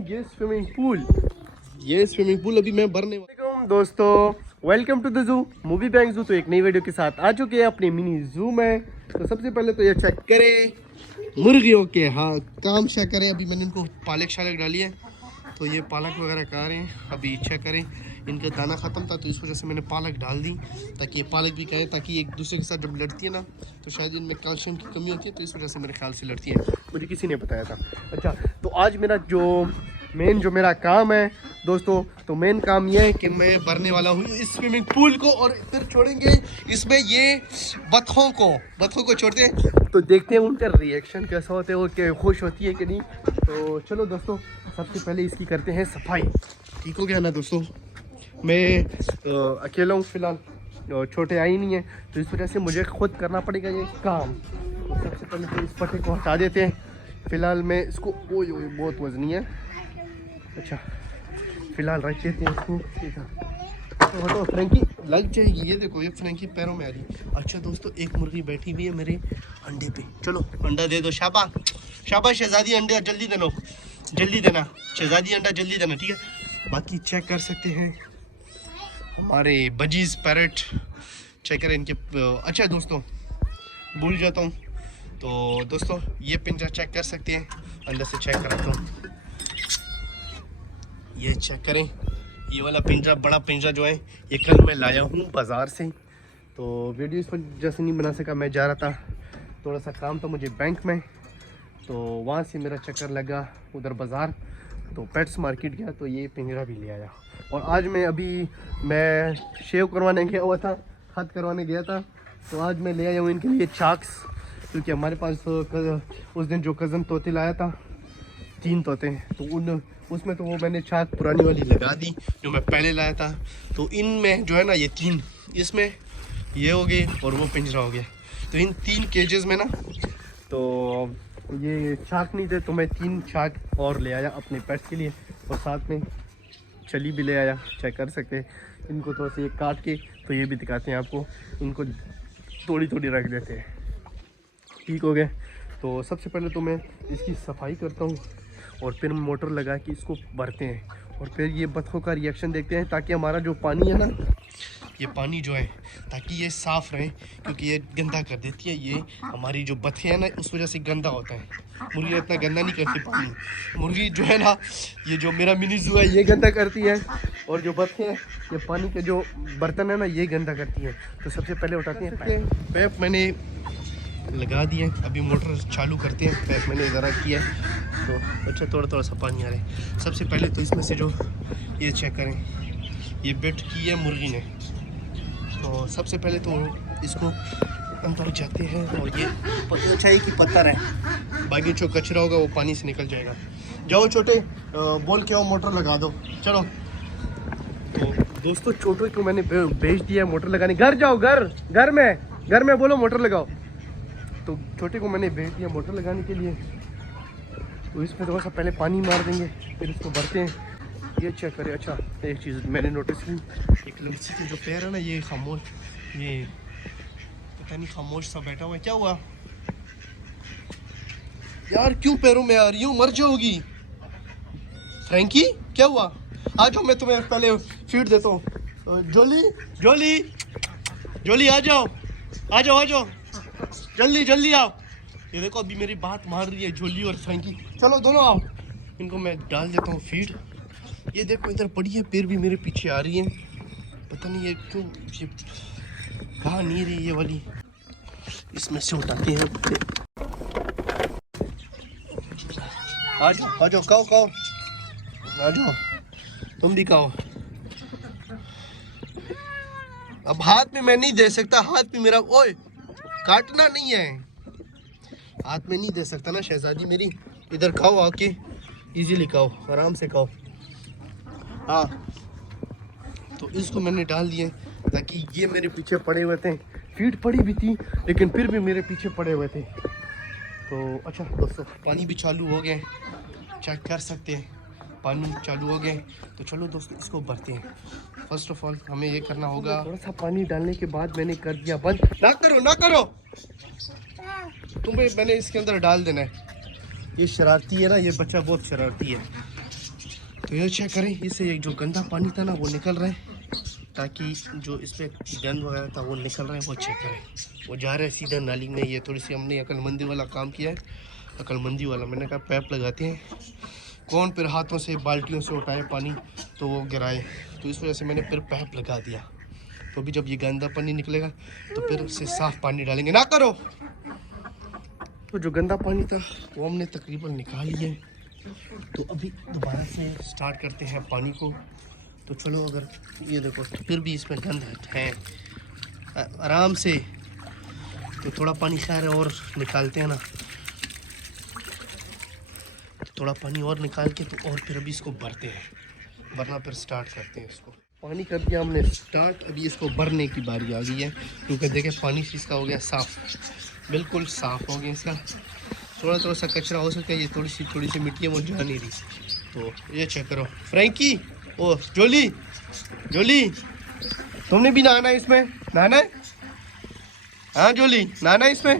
हूँ ये swimming pool अभी मैं भरने वाला। दोस्तों welcome to the zoo movie bank zoo. तो एक नई वीडियो के साथ आ चुके हैं अपने मिनी जू में। तो सबसे पहले तो ये चेक करें मुर्गियों के हाँ काम चेक करें। अभी मैंने इनको पालक शालक डाली है तो ये पालक वगैरह खा रहे हैं। अभी चेक करें इनका दाना ख़त्म था तो इस वजह से मैंने पालक डाल दी ताकि ये पालक भी खाएं, ताकि एक दूसरे के साथ जब लड़ती है ना तो शायद इनमें कैल्शियम की कमी होती है तो इस वजह से मेरे ख्याल से लड़ती है। मुझे किसी ने बताया था। अच्छा तो आज मेरा जो मेरा काम है दोस्तों, तो मेन काम ये है कि मैं भरने वाला हूँ इस स्विमिंग पूल को और फिर छोड़ेंगे इसमें ये बतखों को छोड़ते हैं तो देखते हैं उनका रिएक्शन कैसा होता है, वो क्या खुश होती है कि नहीं। तो चलो दोस्तों सबसे पहले इसकी करते हैं सफाई। ठीक हो गया ना दोस्तों। मैं अकेला हूँ फ़िलहाल, छोटे आई नहीं है तो इस वजह से मुझे खुद करना पड़ेगा ये काम। तो सबसे पहले तो इस पट्टे को हटा देते हैं। फ़िलहाल मैं इसको ओए बहुत वजनी है। अच्छा फ़िलहाल रख देते हैं इसको। ठीक है तो हटो फ्रैंकी लग जाएगी। ये देखो ये फ्रैंकी पैरों में आ रही। अच्छा दोस्तों एक मुर्गी बैठी हुई है मेरे अंडे पे। चलो अंडा दे दो शाबाश शहजादी अंडा जल्दी देना शहजादी अंडा जल्दी देना। ठीक है बाकी चेक कर सकते हैं हमारे बजीज पैरेट चेक करें इनके। अच्छा दोस्तों भूल जाता हूँ तो दोस्तों ये पिंजरा चेक कर सकते हैं। अंदर से चेक कराता हूँ। ये चेक करें ये वाला पिंजरा बड़ा पिंजरा जो है ये कल मैं लाया हूँ बाज़ार से। तो वीडियो इस वजह से नहीं बना सका, मैं जा रहा था थोड़ा सा काम था मुझे बैंक में तो वहाँ से मेरा चक्कर लगा उधर बाज़ार तो पेट्स मार्केट गया तो ये पिंजरा भी ले आया। और आज मैं शेव करवाने गया हुआ था, खत करवाने गया था तो आज मैं ले आया हूँ इनके लिए चाक्स, क्योंकि हमारे पास उस दिन जो कज़न तोते लाया था 3 तोते तो उसमें तो वो मैंने चाक पुरानी वाली लगा दी जो मैं पहले लाया था। तो इनमें जो है ना ये 3 इसमें ये हो गए और वो पिंजरा हो गया। तो इन 3 केजेस में ना तो ये चाक नहीं थे तो मैं 3 चाक और ले आया अपने पेट्स के लिए और साथ में चली भी ले आया। चेक कर सकते हैं इनको थोड़ा सा ये काट के तो ये भी दिखाते हैं आपको। इनको थोड़ी रख देते हैं। ठीक हो गए। तो सबसे पहले तो मैं इसकी सफाई करता हूँ और फिर मोटर लगा के इसको भरते हैं और फिर ये बतखों का रिएक्शन देखते हैं ताकि हमारा जो पानी है ना ये पानी जो है ताकि ये साफ़ रहे, क्योंकि ये गंदा कर देती है। ये हमारी जो बतखें हैं ना उस वजह से गंदा होता है। मुर्गी इतना गंदा नहीं करती पानी। मुर्गी जो है ना ये जो मेरा मिनी जू है ये गंदा करती है और जो बतखें हैं ये पानी के जो बर्तन है ना ये गंदा करती है। तो सबसे पहले उठाते हैं पैप मैंने लगा दिए। अभी मोटर चालू करते हैं। पैप मैंने ज़रा किया है तो अच्छा थोड़ा सा पानी आ रहा है। सबसे पहले तो इसमें से जो ये चेक करें ये बेड की है मुर्गी ने। तो सबसे पहले तो इसको अंदर जाते हैं और ये अच्छा है कि पत्थर है, बाकी जो कचरा होगा वो पानी से निकल जाएगा। जाओ छोटे बोल के आओ मोटर लगा दो। चलो तो दोस्तों छोटे को मैंने भेज दिया मोटर लगाने। घर जाओ घर में बोलो मोटर लगाओ। तो छोटे को मैंने भेज दिया मोटर लगाने के लिए। तो इसमें थोड़ा सा पहले पानी मार देंगे फिर इसको भरते हैं। ये चेक करें। अच्छा एक चीज़ मैंने नोटिस की एक लड़की के जो पैर है ना ये खामोश, ये पता नहीं खामोश सा बैठा हुआ है। क्या हुआ यार क्यों पैरों में आ रही हूँ, मर जाओगी फ्रैंकी क्या हुआ। आ जाओ मैं तुम्हें पहले फीड देता हूँ। जोली आ जाओ जल्दी आओ। ये देखो अभी मेरी बात मार रही है जोली और फ्रैंकी। चलो दोनों आओ। इनको मैं डाल देता हूँ फीड। ये देखो इधर पड़ी है फिर भी मेरे पीछे आ रही है। पता नहीं ये क्यों ये कहाँ नहीं रही ये वाली। इसमें से उठाते हैं। आ जाओ खाओ आ जाओ तुम भी खाओ। अब हाथ में मैं नहीं दे सकता, हाथ में मेरा ओए काटना नहीं है, हाथ में नहीं दे सकता ना शहजादी मेरी। इधर खाओ आके इजीली खाओ आराम से खाओ। हाँ तो इसको मैंने डाल दिए ताकि ये मेरे पीछे पड़े हुए थे। फीड पड़ी भी थी लेकिन फिर भी मेरे पीछे पड़े हुए थे। तो अच्छा दोस्तों पानी भी चालू हो गए, चेक कर सकते हैं पानी चालू हो गए। तो चलो दोस्तों इसको भरते हैं। फर्स्ट ऑफ ऑल हमें ये करना होगा थोड़ा सा पानी डालने के बाद मैंने कर दिया बंद। ना करो तुम्हें मैंने इसके अंदर डाल देना है। ये शरारती है ना, ये बच्चा बहुत शरारती है। तो ये चेक करें, इससे जो गंदा पानी था ना वो निकल रहा है, ताकि जो इसमें गंद वगैरह था वो निकल रहा है, वो चेक करें। वो जा रहा है सीधा नाली में। ये थोड़ी सी हमने अक्लमंदी वाला काम किया है, अक्लमंदी वाला। मैंने कहा पैप लगाते हैं, कौन फिर हाथों से बाल्टियों से उठाए पानी तो वो गिराए, तो इस वजह से मैंने फिर पैप लगा दिया। तो अभी जब ये गंदा पानी निकलेगा तो फिर उससे साफ़ पानी डालेंगे। ना करो। तो जो गंदा पानी था वो हमने तकरीबन निकाल लिया है। तो अभी दोबारा से स्टार्ट करते हैं पानी को। तो चलो, अगर ये देखो फिर भी इसमें गंद है आराम से, तो थोड़ा पानी खैर और निकालते हैं ना, तो थोड़ा पानी और निकाल के तो और फिर अभी इसको भरते हैं, भरना फिर स्टार्ट करते हैं। इसको पानी कर दिया हमने स्टार्ट, अभी इसको भरने की बारी आ गई है, क्योंकि देखें पानी इसका हो गया साफ़, बिल्कुल साफ़ हो गया। इसका थोड़ा सा कचरा हो सकता है, ये थोड़ी सी मिट्टी है वो जा नहीं रही। तो ये चेक करो फ्रैंकी, ओ जोली तुमने भी नहाना है इसमें, नहाना है? हाँ जोली, नहाना है इसमें?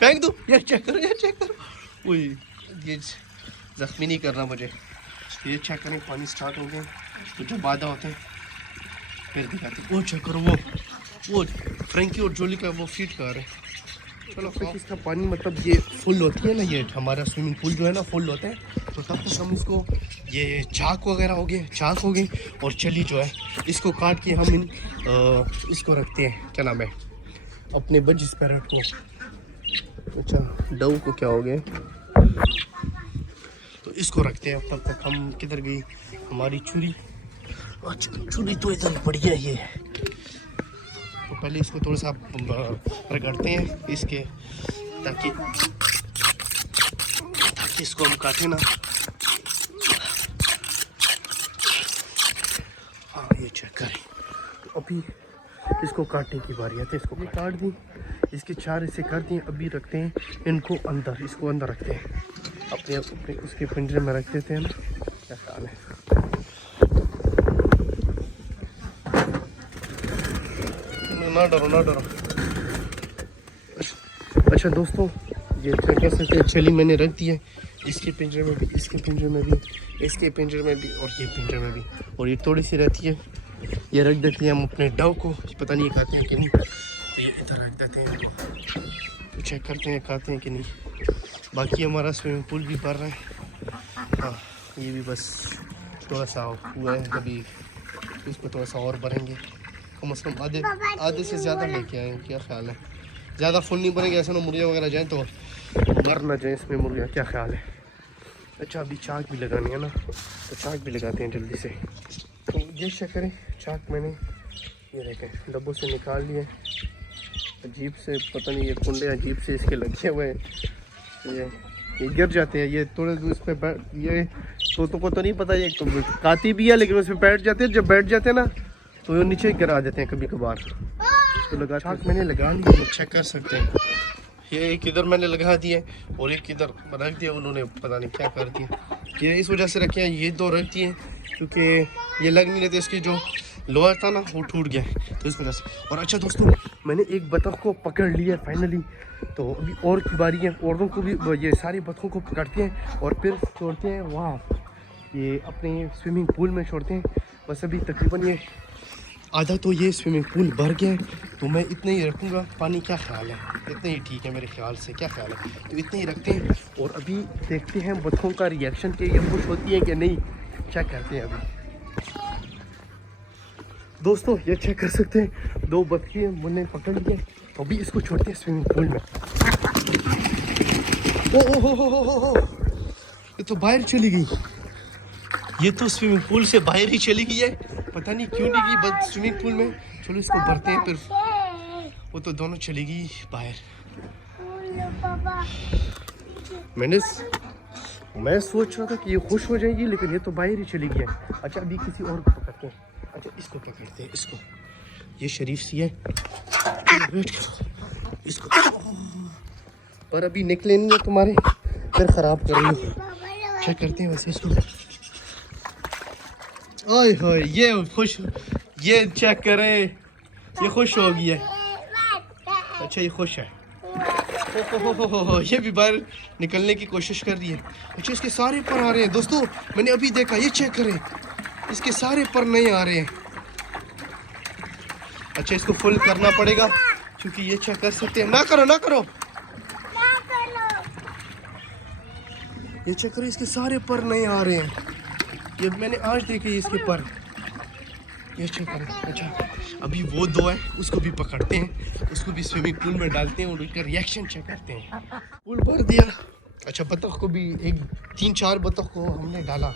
फेंक दो। ये चेक करो। वही ये ज़ख्मी नहीं करना मुझे। ये चेक करें, पानी स्टार्ट हो गया। तो जब बाधा होते हैं फिर दिखाते हैं। वो चेक करो, वो फ्रैंकी और जोली का वो फीड कर रहे हैं। चलो, इसका पानी मतलब ये फुल होती है ना, ये हमारा स्विमिंग पूल जो है ना फुल होता है, तो तब तक हम इसको ये चाक वगैरह हो गए और चली जो है इसको काट के हम इसको रखते हैं, क्या नाम है, अपने बजिस पैरट को। अच्छा, डव को क्या हो गया, तो इसको रखते हैं। तब तक हम किधर गई हमारी छुरी? अच्छा, छुरी तो इधर बढ़िया ही है। तो पहले इसको थोड़ा सा रगड़ते हैं इसके, ताकि इसको हम काटें ना। हाँ, ये चेक करें। तो अभी इसको काटने की बारी आती है। इसको काट दी, इसके 4 हिस्से कर दिए। अभी रखते हैं इनको अंदर, इसको अंदर रखते हैं, अपने उसके पिंजरे में रख देते हैं ना। क्या ख्याल है? ना डरो। अच्छा दोस्तों, ये कह सकते चली मैंने रख दी है, इसके पिंजरे में भी, इसके पिंजरे में भी, इसके पिंजरे में भी और ये पिंजरे में भी। और ये थोड़ी सी रहती है, ये रख देते हैं हम अपने डव को। पता नहीं खाते हैं कि नहीं, तो ये इधर रख देते हैं, तो चेक करते हैं खाते हैं कि नहीं। बाकी हमारा स्विमिंग पूल भी भर रहा है। हाँ, ये भी बस थोड़ा सा हुआ है, कभी इसको थोड़ा सा और भरेंगे, कम से कम आधे से ज़्यादा लेके आएंगे। क्या ख्याल है? ज़्यादा फुल नहीं बनेंगे, ऐसे ना मुर्गियाँ वगैरह जाएँ तो मर ना जाए इसमें मुर्गियाँ। क्या ख्याल है? अच्छा, अभी चाक भी लगानी है ना, तो चाक भी लगाते हैं जल्दी से। तो ये चेक करें, चाक मैंने ये देखें डब्बों से निकाल लिए। अजीब से पता नहीं, ये कुंडे अजीब से इसके लगे हुए हैं, ये गिर जाते हैं। ये थोड़े दूर इस पर ये तोतों को तो नहीं पता, ये तो काती भी है, लेकिन उस पर बैठ जाते हैं। जब बैठ जाते हैं ना तो ये नीचे गिरा देते हैं कभी कभार। तो लगा चाक मैंने लगा लिया, चेक कर सकते हैं। ये एक इधर मैंने लगा दिए और एक इधर रख दिया, उन्होंने पता नहीं क्या कर दिया। ये इस वजह से रखे हैं, ये 2 रख दिए क्योंकि ये लग नहीं रहते, इसकी जो लोअर था ना वो टूट गया, तो इस वजह से। और अच्छा दोस्तों, मैंने एक बतख को पकड़ लिया फाइनली। तो अभी और की बारी है, औरतों को भी ये सारी बतखों को पकड़ते हैं और फिर छोड़ते हैं वहाँ, ये अपने स्विमिंग पूल में छोड़ते हैं। बस अभी तकरीबन ये आधा तो ये स्विमिंग पूल भर गया है, तो मैं इतने ही रखूँगा पानी। क्या ख्याल है? इतने ही ठीक है मेरे ख्याल से। क्या ख्याल है? तो इतने ही रखते हैं और अभी देखते हैं बतखों का रिएक्शन कि ये खुश होती है कि नहीं, चेक करते हैं अभी। दोस्तों, ये चेक कर सकते हैं, 2 बतखें मैंने पकड़ लिए, तो अभी इसको छोड़ते हैं स्विमिंग पूल में। ओ, ये तो बाहर चली गई, ये तो स्विमिंग पूल से बाहर ही चली गई है, पता नहीं क्यों नहीं गई बस स्विमिंग पूल में। चलो इसको भरते हैं फिर। वो तो दोनों चली गई बाहर। मैं सोच रहा था कि ये खुश हो जाएगी, लेकिन ये तो बाहर ही चली गई है। अच्छा, अभी किसी और को पकड़ते हैं। अच्छा, इसको पकड़ते हैं, इसको, ये शरीफ सी है, इसको। पर अभी निकले नहीं है तुम्हारे, फिर ख़राब कर रही हो। चेक करते हैं वैसे इसको। ओए होए, ये खुश, ये चेक करें, ये खुश हो गई है। अच्छा, ये खुश है। हो, ये भी बाहर निकलने की कोशिश कर रही है। अच्छा इसके सारे पर आ रहे हैं दोस्तों, मैंने अभी देखा, ये चेक करें, इसके सारे पर नहीं आ रहे हैं। अच्छा इसको फुल करना पड़ेगा क्योंकि ये चेक कर सकते हैं। ना करो ना करो, ये चेक करो, इसके सारे पर नहीं आ रहे हैं। ये मैंने आज देखे इसके पर, ये चेक करें। अच्छा अभी वो दो है, उसको भी पकड़ते हैं, उसको भी स्विमिंग पूल में डालते हैं और उनका रिएक्शन चेक करते हैं। पूल भर दिया। अच्छा बतख को भी एक 3-4 बतख को हमने डाला,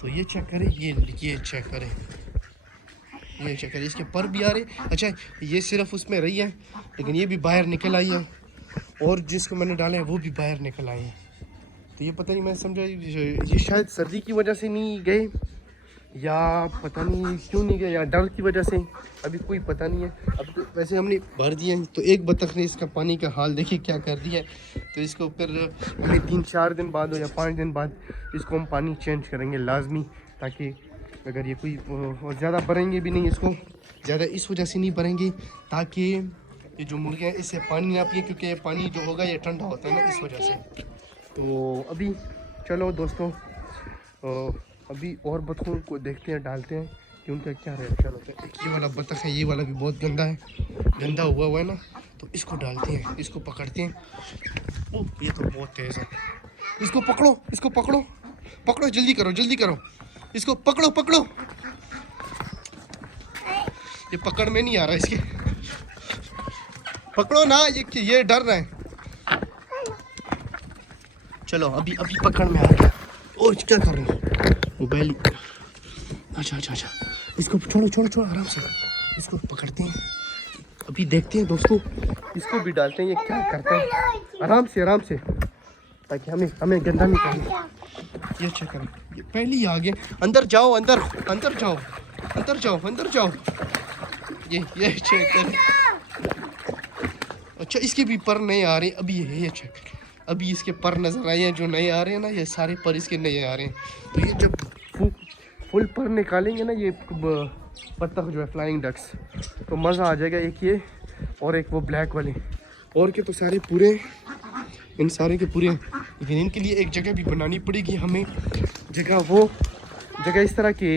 तो ये चेक करें, ये चेक करें, ये चेक करें, इसके पर भी आ रहे। अच्छा ये सिर्फ उसमें रही है, लेकिन ये भी बाहर निकल आई है, और जिसको मैंने डाला है वो भी बाहर निकल आए हैं। तो ये पता नहीं, मैं समझा ये शायद सर्दी की वजह से नहीं गए, या पता नहीं क्यों नहीं गए, या डर की वजह से, अभी कोई पता नहीं है। अब तो वैसे हमने भर दिए, तो एक बतख ने इसका पानी का हाल देखिए क्या कर दिया है। तो इसको फिर हमें 3-4 दिन बाद हो या 5 दिन बाद इसको हम पानी चेंज करेंगे लाजमी, ताकि अगर ये कोई और ज़्यादा भरेंगे भी नहीं इसको, ज़्यादा इस वजह से नहीं भरेंगे ताकि ये जो मुर्गियाँ इससे पानी ना पिए, क्योंकि ये पानी जो होगा ये ठंडा होता है ना, इस वजह से। तो अभी चलो दोस्तों, अभी और बतखों को देखते हैं, डालते हैं कि उनका क्या रिएक्शन होता है। एक ये वाला बतख है, ये वाला भी बहुत गंदा है, गंदा हुआ है ना, तो इसको डालते हैं, इसको पकड़ते हैं। ओह ये तो बहुत तेज़ है, इसको पकड़ो, इसको पकड़ो, पकड़ो, जल्दी करो, जल्दी करो, इसको पकड़ो, पकड़ो। ये पकड़ में नहीं आ रहा इसके, पकड़ो ना, ये डर रहा है। चलो अभी पकड़ में आ गया। और क्या कर रहे हो मोबाइल? अच्छा अच्छा अच्छा, इसको छोड़ो छोड़ो छोड़ो, आराम से इसको पकड़ते हैं। अभी देखते हैं दोस्तों, इसको भी डालते हैं, ये क्या करता है। आराम से ताकि हमें गंदा नहीं करना। ये चेक करें, ये पहले ही आ गए। अंदर जाओ, अंदर जाओ, अंदर जाओ। ये चेक करें। अच्छा इसके भी पर नहीं आ रहे अभी, ये चेक करें, अभी इसके पर नज़र आए हैं, जो नए आ रहे हैं ना, ये सारे पर इसके नए आ रहे हैं। तो ये जब फुल पर निकालेंगे ना, ये बतख जो है फ्लाइंग डक्स, तो मज़ा आ जाएगा। एक ये और एक वो ब्लैक वाले, और के तो सारे पूरे, इन सारे के पूरे। लेकिन इनके लिए एक जगह भी बनानी पड़ेगी हमें, जगह इस तरह के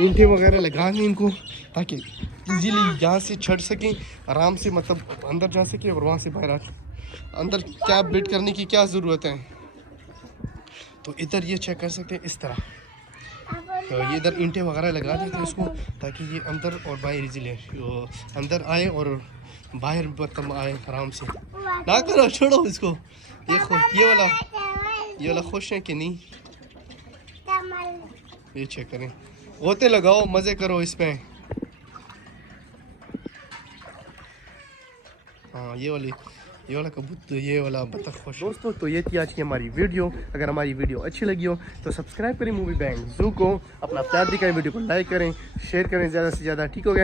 ईंटें वगैरह लगा दें इनको, ताकि इजीली यहाँ से चढ़ सकें आराम से, मतलब अंदर जा सकें और वहाँ से बाहर आ। अंदर क्या बिल्ड करने की क्या ज़रूरत है। तो इधर ये चेक कर सकते हैं इस तरह, तो ये इधर ईंटें वगैरह लगा देते हैं इसको, ताकि ये अंदर और बाहर इजीली अंदर आए और बाहर मतलब आए आराम से। ना करो, छोड़ो इसको। ये वाला खुश है कि नहीं, ये चेक करें। गोते लगाओ, मज़े करो इस पे। हाँ ये वाला कबूतर, ये वाला बतख खुश। दोस्तों तो ये थी आज की हमारी वीडियो। अगर हमारी वीडियो अच्छी लगी हो तो सब्सक्राइब करें मूवी बैंक ज़ू को, अपना प्यार दिखाएं, वीडियो को लाइक करें, शेयर करें ज़्यादा से ज़्यादा। ठीक हो गया।